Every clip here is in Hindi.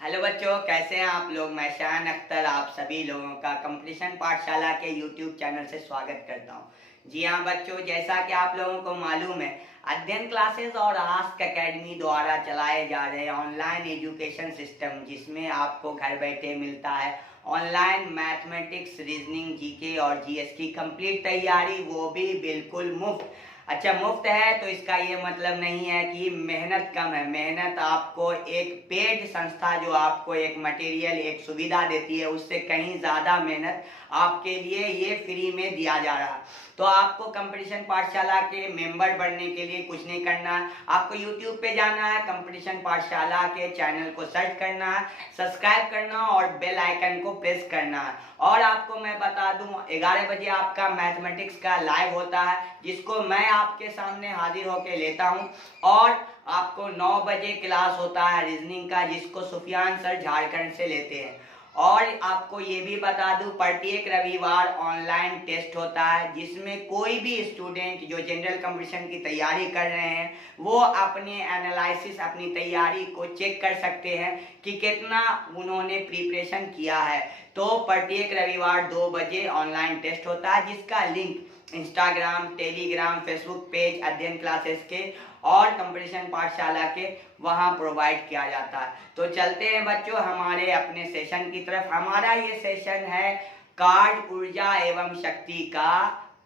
हेलो बच्चों, कैसे हैं आप लोग। मैं शान अख्तर आप सभी लोगों का कंपटीशन पाठशाला के यूट्यूब चैनल से स्वागत करता हूं। जी हाँ बच्चों, जैसा कि आप लोगों को मालूम है, अध्ययन क्लासेस और आस्क एकेडमी द्वारा चलाए जा रहे ऑनलाइन एजुकेशन सिस्टम, जिसमें आपको घर बैठे मिलता है ऑनलाइन मैथमेटिक्स, रीजनिंग, जीके और जीएस की कंप्लीट तैयारी, वो भी बिल्कुल मुफ्त। अच्छा, मुफ्त है तो इसका ये मतलब नहीं है कि मेहनत कम है। मेहनत आपको एक पेड संस्था जो आपको एक मटेरियल, एक सुविधा देती है, उससे कहीं ज़्यादा मेहनत आपके लिए ये फ्री में दिया जा रहा है। तो आपको कंपटीशन पाठशाला के मेंबर बनने के लिए कुछ नहीं करना है। आपको यूट्यूब पे जाना है, कंपटीशन पाठशाला के चैनल को सर्च करना है, सब्सक्राइब करना और बेल आइकन को प्रेस करना है। और आपको मैं बता दूं, 11 बजे आपका मैथमेटिक्स का लाइव होता है, जिसको मैं आपके सामने हाजिर होकर लेता हूं। और आपको 9 बजे क्लास होता है रीजनिंग का, जिसको सुफियान सर झारखंड से लेते हैं। और आपको ये भी बता दूं, प्रत्येक रविवार ऑनलाइन टेस्ट होता है, जिसमें कोई भी स्टूडेंट जो जनरल कंपटीशन की तैयारी कर रहे हैं, वो अपने एनालिसिस, अपनी तैयारी को चेक कर सकते हैं कि कितना उन्होंने प्रिपरेशन किया है। तो प्रत्येक रविवार 2 बजे ऑनलाइन टेस्ट होता है, जिसका link Instagram, Telegram, Facebook page अध्ययन क्लासेस के और कंपटीशन पाठशाला के वहां प्रोवाइड किया जाता है। तो चलते हैं बच्चों हमारे अपने सेशन की तरफ। हमारा ये सेशन है कार्ड ऊर्जा एवं शक्ति का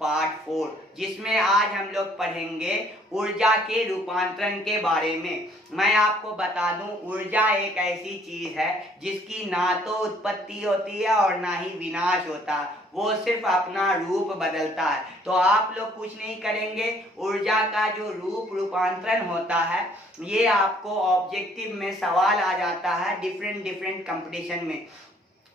पार्ट 4, जिसमें आज हम लोग पढ़ेंगे ऊर्जा के रूपांतरण के बारे में। मैं आपको बता दूं, ऊर्जा एक ऐसी चीज है जिसकी ना तो उत्पत्ति होती है और ना ही विनाश होता है, वो सिर्फ अपना रूप बदलता है। तो आप लोग कुछ नहीं करेंगे, ऊर्जा का जो रूपांतरण होता है, ये आपको ऑब्जेक्टिव में सवाल आ जाता है डिफरेंट कंपटीशन में।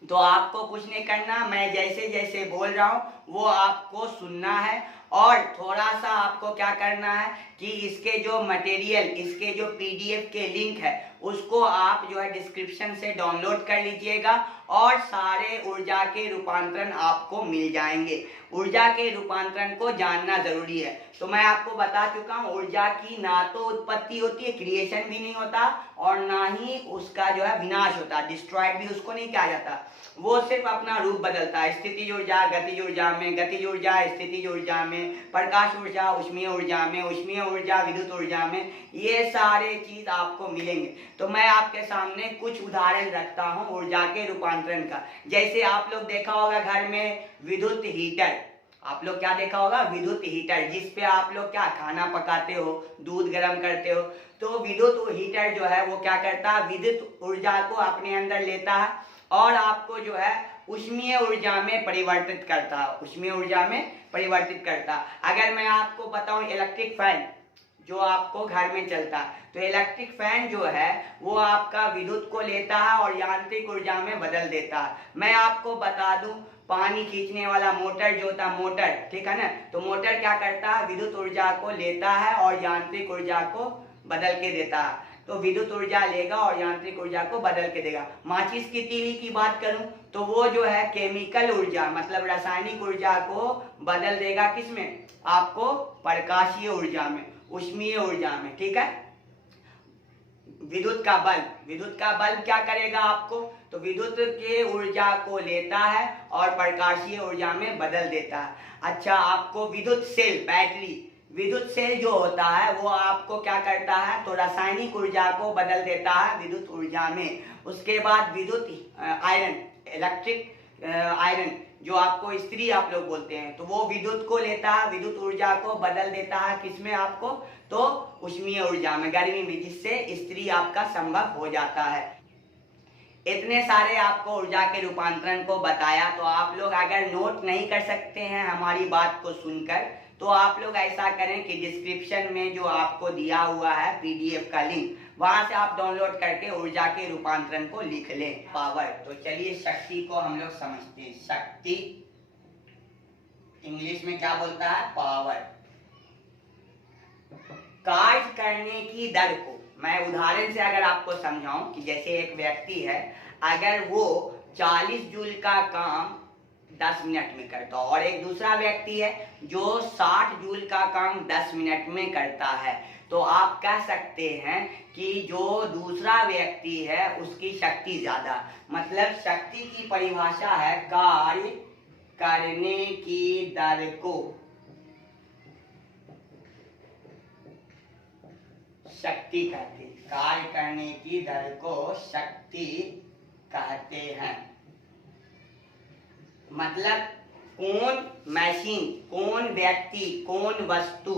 तो आपको कुछ नहीं करना, मैं जैसे जैसे बोल रहा हूं वो आपको सुनना है। और थोड़ा सा आपको क्या करना है कि इसके जो मटेरियल, इसके जो पीडीएफ के लिंक है, उसको आप जो है डिस्क्रिप्शन से डाउनलोड कर लीजिएगा और सारे ऊर्जा के रूपांतरण आपको मिल जाएंगे। ऊर्जा के रूपांतरण को जानना जरूरी है। तो मैं आपको बता चुका हूँ, ऊर्जा की ना तो उत्पत्ति होती है, क्रिएशन भी नहीं होता, और ना ही उसका जो है विनाश होता, डिस्ट्रॉयड भी उसको नहीं किया जाता, वो सिर्फ अपना रूप बदलता है। स्थितिज ऊर्जा गतिज ऊर्जा में, गतिज ऊर्जा स्थितिज ऊर्जा में, प्रकाश ऊर्जा उष्मीय ऊर्जा में, उष्मीय ऊर्जा विद्युत ऊर्जा में, ये सारे चीज आपको मिलेंगे। तो मैं आपके सामने कुछ उदाहरण रखता हूँ ऊर्जा के रूपांतरण का। जैसे आप लोग देखा होगा घर में विद्युत हीटर, आप लोग क्या देखा होगा, विद्युत हीटर, जिसपे आप लोग क्या खाना पकाते हो, दूध गर्म करते हो। तो विद्युत हीटर जो है वो क्या करता है, विद्युत ऊर्जा को अपने अंदर लेता है और आपको जो है उष्मीय ऊर्जा में परिवर्तित करता है, उष्मीय ऊर्जा में परिवर्तित करता है। अगर मैं आपको बताऊं, इलेक्ट्रिक फैन जो आपको घर में चलता है, तो इलेक्ट्रिक फैन जो है वो आपका विद्युत को लेता है और यांत्रिक ऊर्जा में बदल देता है। मैं आपको बता दूं, पानी खींचने वाला मोटर जो होता है, मोटर, ठीक है ना, तो मोटर क्या करता है, विद्युत ऊर्जा को लेता है और यांत्रिक ऊर्जा को बदल के देता है। तो विद्युत ऊर्जा लेगा और यांत्रिक ऊर्जा को बदल के देगा। माचिस की तीली की बात करूं तो वो जो है केमिकल ऊर्जा, मतलब रासायनिक ऊर्जा को बदल देगा किसमें, आपको प्रकाशीय ऊर्जा में, उष्मीय ऊर्जा में, ठीक है। विद्युत का बल्ब, विद्युत का बल्ब क्या करेगा आपको, तो विद्युत के ऊर्जा को लेता है और प्रकाशीय ऊर्जा में बदल देता है। अच्छा, आपको विद्युत सेल, बैटरी, विद्युत सेल जो होता है वो आपको क्या करता है, तो रासायनिक ऊर्जा को बदल देता है विद्युत ऊर्जा में। उसके बाद विद्युत आयरन, इलेक्ट्रिक आयरन, जो आपको स्त्री आप लोग बोलते हैं, तो वो विद्युत को लेता है, विद्युत ऊर्जा को बदल देता है किसमें आपको, तो उष्मीय ऊर्जा में, गर्मी में, जिससे स्त्री आपका संभव हो जाता है। इतने सारे आपको ऊर्जा के रूपांतरण को बताया। तो आप लोग अगर नोट नहीं कर सकते हैं हमारी बात को सुनकर, तो आप लोग ऐसा करें कि डिस्क्रिप्शन में जो आपको दिया हुआ है पीडीएफ का लिंक, वहां से आप डाउनलोड करके ऊर्जा के रूपांतरण को लिख लें। पावर, तो चलिए शक्ति को हम लोग समझते हैं। शक्ति इंग्लिश में क्या बोलता है, पावर। कार्य करने की दर को मैं उदाहरण से अगर आपको समझाऊं कि जैसे एक व्यक्ति है, अगर वो 40 जूल का काम 10 मिनट में करता हूँ, और एक दूसरा व्यक्ति है जो 60 जूल का काम 10 मिनट में करता है। तो आप कह सकते हैं कि जो दूसरा व्यक्ति है उसकी शक्ति ज्यादा, मतलब शक्ति की परिभाषा है कार्य करने की दर को शक्ति कहते हैं। कार्य करने की दर को शक्ति कहते हैं। मतलब कौन मशीन, कौन व्यक्ति, कौन वस्तु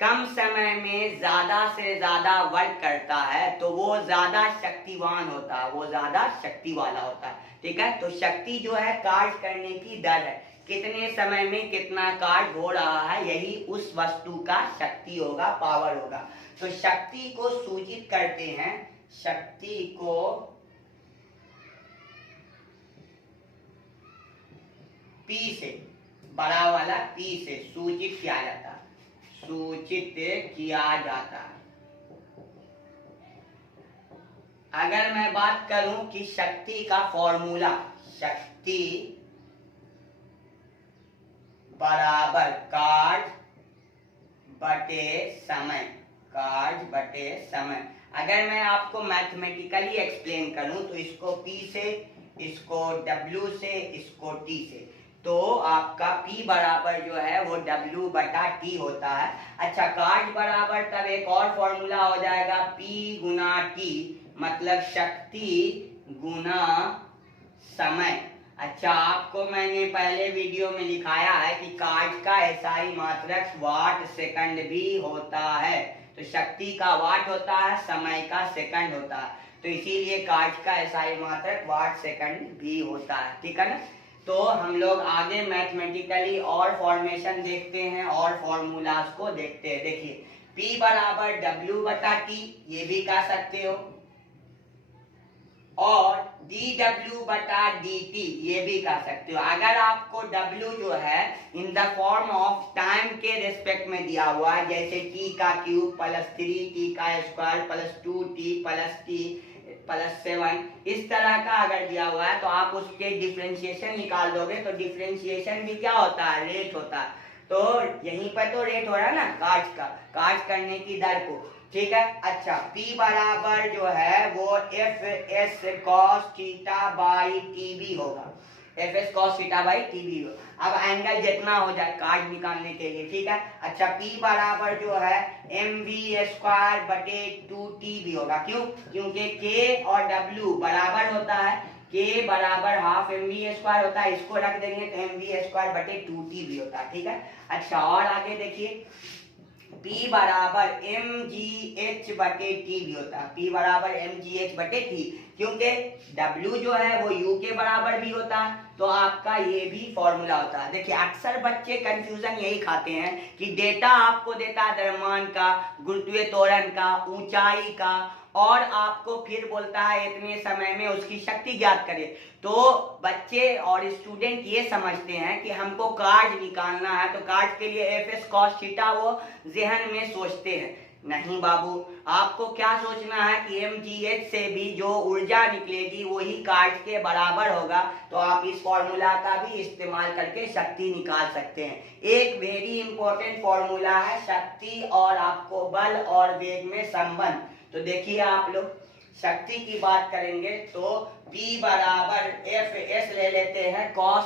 कम समय में ज्यादा से ज्यादा वर्क करता है तो वो ज्यादा शक्तिवान होता है, वो ज्यादा शक्ति वाला होता है। ठीक है, तो शक्ति जो है कार्य करने की दर है, कितने समय में कितना कार्य हो रहा है, यही उस वस्तु का शक्ति होगा, पावर होगा। तो शक्ति को सूचित करते हैं, शक्ति को पी से, बड़ा वाला पी से सूचित किया जाता है, सूचित किया जाता है। अगर मैं बात करूं कि शक्ति का फॉर्मूला, शक्ति बराबर कार्य बटे समय, कार्य बटे समय। अगर मैं आपको मैथमेटिकली एक्सप्लेन करूं तो इसको P से, इसको W से, इसको T से, तो आपका P बराबर जो है वो W बटा T होता है। अच्छा, कार्य बराबर तब एक और फॉर्मूला हो जाएगा P गुना T, मतलब शक्ति गुना समय। अच्छा, आपको मैंने पहले वीडियो में लिखाया है कि कार्य का एसआई मात्रक वाट सेकंड भी होता है। तो शक्ति का वाट होता है, समय का सेकंड होता है, तो इसीलिए कार्य का एसआई मात्रक वाट सेकंड भी होता है। ठीक है ना। तो हम लोग आगे मैथमेटिकली और फॉर्मेशन देखते हैं और फॉर्मूलाज को देखते हैं। देखिए, P बराबर W बटा T, ये भी कह सकते हो, और dW बटा dt ये भी कह सकते हो। अगर आपको W जो है in the form of time के रेस्पेक्ट में दिया हुआ है, जैसे t का क्यूब प्लस 3t का square plus 2t plus t plus 7, इस तरह का अगर दिया हुआ है तो आप उसके डिफरेंशिएशन निकाल दोगे। तो डिफरेंशिएशन भी क्या होता है, रेट होता है। तो यहीं पर तो रेट हो रहा है ना कार्य का, कार्य करने की दर को। ठीक है। अच्छा, P बराबर जो है वो F S cos theta by T B होगा, F S cos theta by T B. अब एंगल जितना हो जाए कार्य निकालने के लिए। ठीक है। अच्छा, P बराबर जो है एम वी स्क्वायर बटे 2t भी होगा। क्यों? क्योंकि K और W बराबर होता है, K बराबर हाफ एम वी स्क्वायर होता है, इसको रख देंगे तो एम वी स्क्वायर बटे 2t भी होता है। ठीक है। अच्छा, और आगे देखिए, P बराबर एम जी एच बटे टी भी होता है, P बराबर एम जी एच बटे टी, क्योंकि W जो है वो U के बराबर भी होता है, तो आपका ये भी फॉर्मूला होता है। देखिए, अक्सर बच्चे कंफ्यूजन यही खाते हैं कि डेटा आपको देता है द्रव्यमान का, गुरुत्वीय त्वरण का, ऊंचाई का, और आपको फिर बोलता है इतने समय में उसकी शक्ति ज्ञात करें। तो बच्चे और स्टूडेंट ये समझते हैं कि हमको कार्य निकालना है, तो कार्य के लिए एफ एस कॉस थीटा वो जहन में सोचते हैं। नहीं बाबू, आपको क्या सोचना है कि mgh से भी जो ऊर्जा निकलेगी वही कार्य के बराबर होगा। तो आप इस फॉर्मूला का भी इस्तेमाल करके शक्ति निकाल सकते हैं। एक वेरी इंपॉर्टेंट फॉर्मूला है शक्ति और आपको बल और वेग में संबंध। तो देखिए, आप लोग शक्ति की बात करेंगे तो P बराबर एफ एस ले लेते हैं cos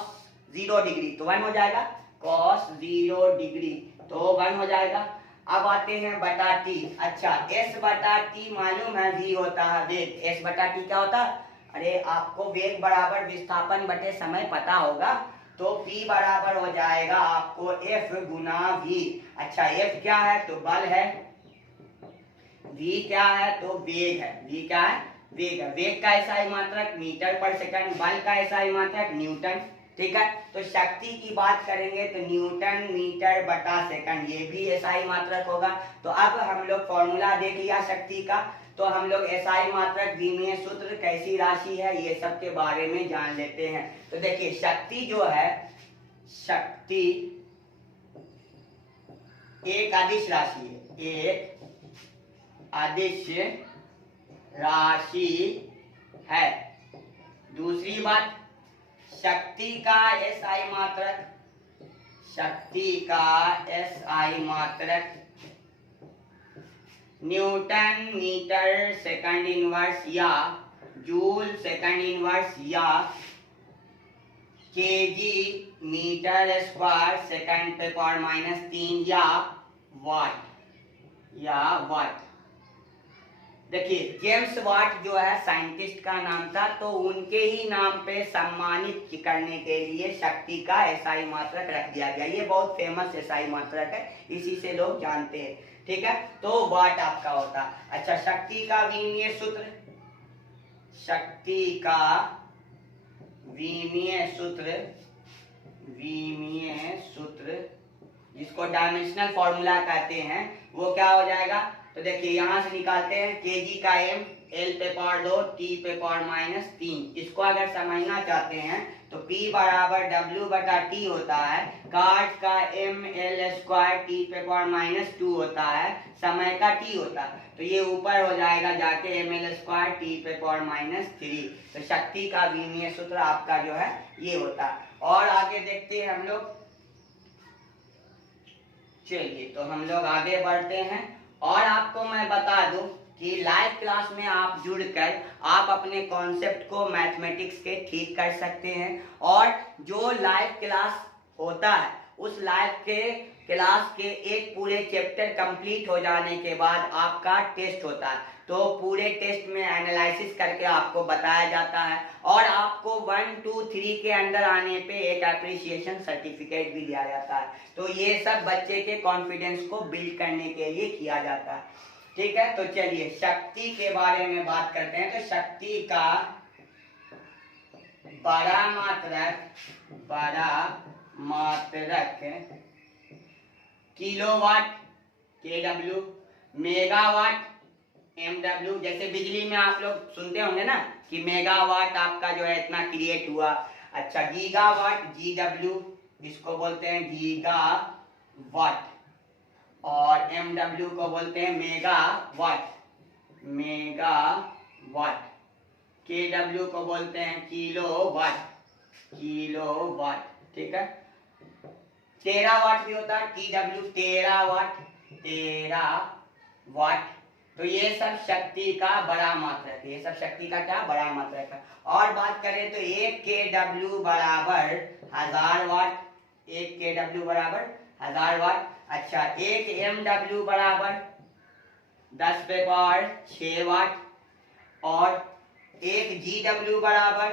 0 डिग्री, तो 1 हो जाएगा, cos 0 डिग्री तो 1 हो जाएगा। अब आते हैं बटा T। अच्छा, S बटा T मालूम है V होता है वेग, S बटा T क्या होता है? अरे आपको वेग बराबर विस्थापन बटे समय पता होगा, तो P बराबर हो जाएगा आपको F गुना V। अच्छा, F क्या है? तो बल है, V क्या है? तो वेग है, V क्या है? वेग है। वेग का एसआई मात्रक मीटर पर सेकंड, बल का एसआई मात्रक न्यूटन। ठीक है। तो शक्ति की बात करेंगे तो न्यूटन मीटर बटा सेकंड, ये भी एसआई मात्रक होगा। तो अब हम लोग फॉर्मूला देख लिया शक्ति का, तो हम लोग एसआई मात्रक, विमीय सूत्र, कैसी राशि है, ये सब के बारे में जान लेते हैं। तो देखिए, शक्ति जो है, शक्ति एक अदिश राशि है, एक अदिश राशि है। दूसरी बात, शक्ति का SI मात्रक, शक्ति का SI मात्रक न्यूटन मीटर सेकंड इनवर्स या जूल सेकंड इनवर्स या केजी मीटर स्क्वायर सेकंड पे पावर -3 या वाट। देखिए जेम्स वाट जो है साइंटिस्ट का नाम था, तो उनके ही नाम पे सम्मानित करने के लिए शक्ति का SI मात्रक रख दिया गया। ये बहुत फेमस SI मात्रक है, इसी से लोग जानते हैं, ठीक है। तो वाट आपका होता। अच्छा, शक्ति का विमीय सूत्र, शक्ति का विमीय सूत्र जिसको डायमेंशनल फॉर्मूला कहते हैं, वो क्या हो जाएगा? तो देखिए यहां से निकालते हैं, केजी का m L पे पावर 2 T पे पावर -3। इसको अगर समझना चाहते हैं तो P बराबर W बटा T होता है, काट का m L स्क्वायर T पे पावर -2 होता है, समय का T होता है, तो ये ऊपर हो जाएगा जाके m L स्क्वायर T पे पावर -3। तो शक्ति का विमीय सूत्र आपका जो है ये होता है। और आगे देखते हैं हम लोग। चलिए तो हम लोग आगे बढ़ते हैं। और आपको मैं बता दूं कि लाइव क्लास में आप जुड़कर आप अपने कॉन्सेप्ट को मैथमेटिक्स के ठीक कर सकते हैं। और जो लाइव क्लास होता है उस लाइव के क्लास के एक पूरे चैप्टर कंप्लीट हो जाने के बाद आपका टेस्ट होता है, तो पूरे टेस्ट में एनालिसिस करके आपको बताया जाता है और आपको 1, 2, 3 के अंदर आने पे एक अप्रिसिएशन सर्टिफिकेट भी दिया जाता है। तो ये सब बच्चे के कॉन्फिडेंस को बिल्ड करने के लिए किया जाता है, ठीक है। तो चलिए शक्ति के बारे में बात करते हैं। तो शक्ति का बड़ा मात्रक किलोवाट KW, मेगावाट MW। जैसे बिजली में आप लोग सुनते होंगे ना कि मेगावाट आपका जो है इतना क्रिएट हुआ। अच्छा, गीगावाट GW, इसको बोलते हैं गीगावाट, और MW को बोलते हैं मेगावाट। KW को बोलते हैं किलोवाट, ठीक है। टेरावाट भी होता है TW, टेरावाट। तो ये सब शक्ति का बड़ा मात्रक है, ये सब शक्ति का क्या बड़ा मात्रक है। और बात करें तो 1 KW बराबर 1000 वाट, 1 KW बराबर 1000 वाट। अच्छा, 1 MW बराबर 10 पे पावर 6 वाट, और 1 GW बराबर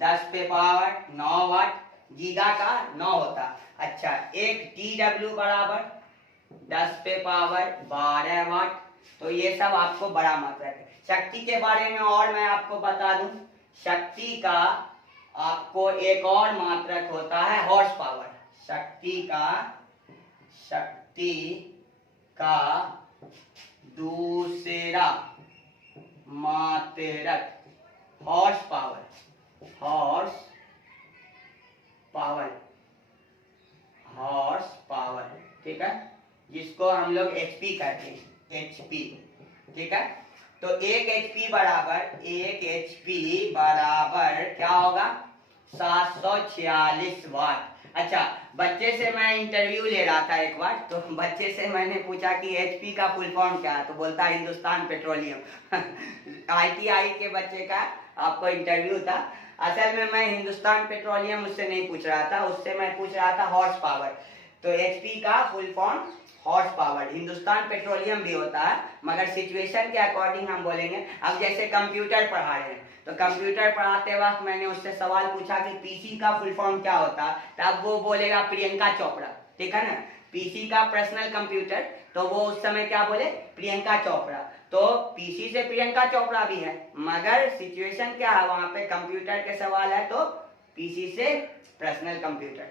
10 पे पावर 9 वाट। गीगा का 9 होता। अच्छा, 1 TW बराबर 10 पे पावर 12 वाट। तो ये सब आपको बड़ा मात्रक है। शक्ति के बारे में और मैं आपको बता दूं, शक्ति का आपको एक और मात्रक होता है हॉर्स पावर। शक्ति का दूसरा मात्रक हॉर्स पावर, ठीक है, जिसको हम लोग HP कहते हैं, HP, ठीक है। तो 1 HP बराबर क्या होगा? 746 वाट। अच्छा, बच्चे से मैं इंटरव्यू ले रहा था एक बार, तो बच्चे से मैंने पूछा कि HP का फुल फॉर्म क्या है, तो बोलता है हिंदुस्तान पेट्रोलियम। ITI के बच्चे का आपको इंटरव्यू था। असल में मैं हिंदुस्तान पेट्रोलियम उससे नहीं पूछ रहा था, उससे मैं पूछ रहा था हॉर्स पावर। तो HP का full form horse power. Hindustan petroleum भी होता है, मगर सिचुएशन के अकॉर्डिंग हम बोलेंगे। अब जैसे कंप्यूटर पढ़ा रहे हैं, तो कंप्यूटर पढ़ाते वक्त मैंने उससे सवाल पूछा कि PC का फुल फॉर्म क्या होता, तब वो बोलेगा प्रियंका चोपड़ा, ठीक है ना। PC का पर्सनल कंप्यूटर, तो वो उस समय क्या बोले? प्रियंका चोपड़ा। तो PC से प्रियंका चोपड़ा भी है, मगर सिचुएशन क्या है, वहां पे कंप्यूटर के सवाल है, तो PC से पर्सनल कंप्यूटर।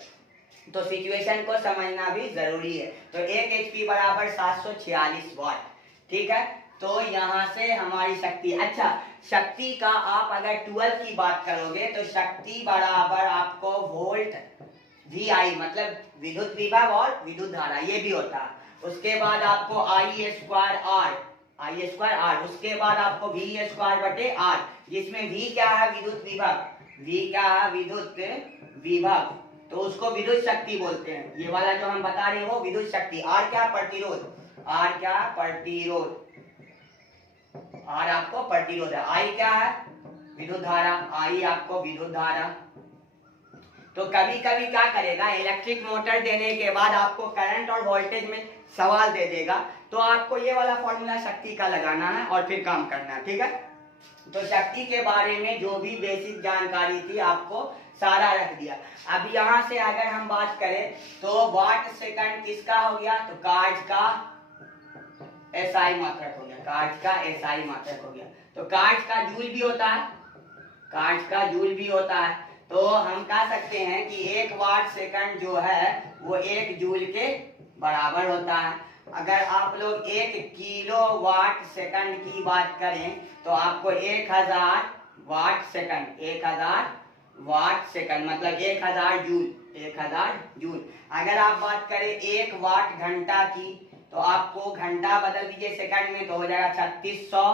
तो सिचुएशन को समझना भी जरूरी है। तो 1 HP बराबर 746 वाट, ठीक है। तो यहाँ से हमारी शक्ति, अच्छा, शक्ति का आप अगर 12 की बात करोगे तो शक्ति बराबर आपको वोल्ट VI, मतलब विद्युत विभव और विद्युत धारा, ये भी होता है। उसके बाद आपको I स्क्वायर R, उसके बाद आपको V स्क्वायर बटे R, जिसमें V क्या है? विद्युत विभव, V क्या है? विद्युत विभव, तो उसको विद्युत शक्ति बोलते हैं। ये वाला जो हम बता रहे हैं वो विद्युत शक्ति। R क्या? प्रतिरोध। R क्या? प्रतिरोध। R आपको प्रतिरोध है। I क्या है? विद्युत धारा। I आपको विद्युत धारा। तो कभी कभी क्या करेगा, इलेक्ट्रिक मोटर देने के बाद आपको करंट और वोल्टेज में सवाल दे देगा, तो आपको ये वाला फॉर्मूला शक्ति का लगाना है और फिर काम करना है, ठीक है। तो शक्ति के बारे में जो भी बेसिक जानकारी थी आपको सारा रख दिया। अब यहाँ से अगर हम बात करें तो वाट सेकंड किसका हो गया? तो कार्य का एसआई मात्रक हो गया। कार्य का एसआई मात्रक हो गया। तो कार्य का जूल भी होता है, कार्य का जूल भी होता है। तो हम कह सकते हैं कि 1 वाट सेकंड जो है वो 1 जूल के बराबर होता है। अगर आप लोग 1 किलो वाट सेकंड की बात करें तो आपको 1000 वाट सेकंड, 1000 वाट सेकंड मतलब 1000 जूल, 1000 जूल। अगर आप बात करें 1 वाट घंटा की तो आपको घंटा बदल दीजिए सेकंड में, तो हो जाएगा 3600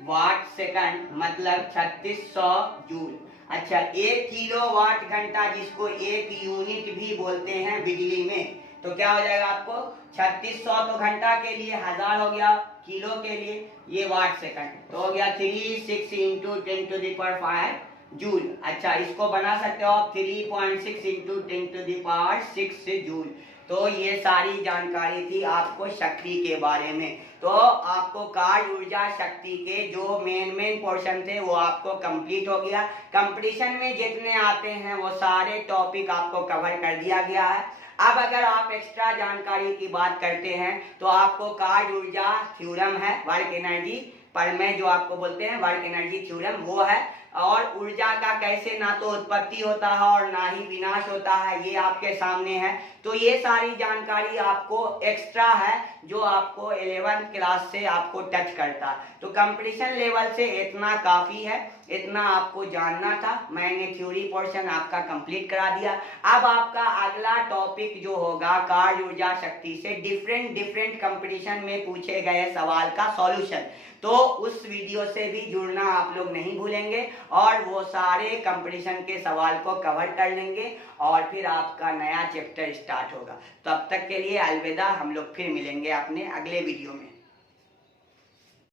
वाट सेकंड मतलब 3600 जूल। अच्छा, 1 किलो वाट घंटा जिसको 1 यूनिट भी बोलते हैं बिजली में, तो क्या हो जाएगा आपको? 3600 तो घंटा के लिए, 1000 हो गया किलो के लिए, ये वाट सेकंड, तो हो गया 36 इंटू 10⁵ जूल। अच्छा, इसको बना सकते हो आप 3.6 इंटू 10⁻6 जूल। तो ये सारी जानकारी थी आपको शक्ति के बारे में। तो आपको कार्य, ऊर्जा, शक्ति के जो मेन पोर्शन थे वो आपको कंप्लीट हो गया। कंपटीशन में जितने आते हैं वो सारे टॉपिक आपको कवर कर दिया गया है। अब अगर आप एक्स्ट्रा जानकारी की बात करते हैं तो आपको कार्य ऊर्जा थ्योरम है, वर्क एनर्जी प्रमेय जो आपको बोलते हैं, वर्क एनर्जी थ्योरम वो है। और ऊर्जा का कैसे ना तो उत्पत्ति होता है और ना ही विनाश होता है, ये आपके सामने है। तो ये सारी जानकारी आपको एक्स्ट्रा है जो आपको 11th क्लास से आपको टच करता है। तो कंपटीशन लेवल से इतना काफी है, इतना आपको जानना था। मैंने थ्योरी पोर्शन आपका कंप्लीट करा दिया। अब आपका अगला टॉपिक जो होगा कार्य, ऊर्जा, शक्ति से डिफरेंट कंपटीशन में पूछे गए सवाल का सॉल्यूशन। तो उस वीडियो से भी जुड़ना आप लोग नहीं भूलेंगे और वो सारे कंपटीशन के सवाल को कवर कर लेंगे और फिर आपका नया चैप्टर स्टार्ट होगा। तब तक के लिए अलविदा, हम लोग फिर मिलेंगे अपने अगले वीडियो में।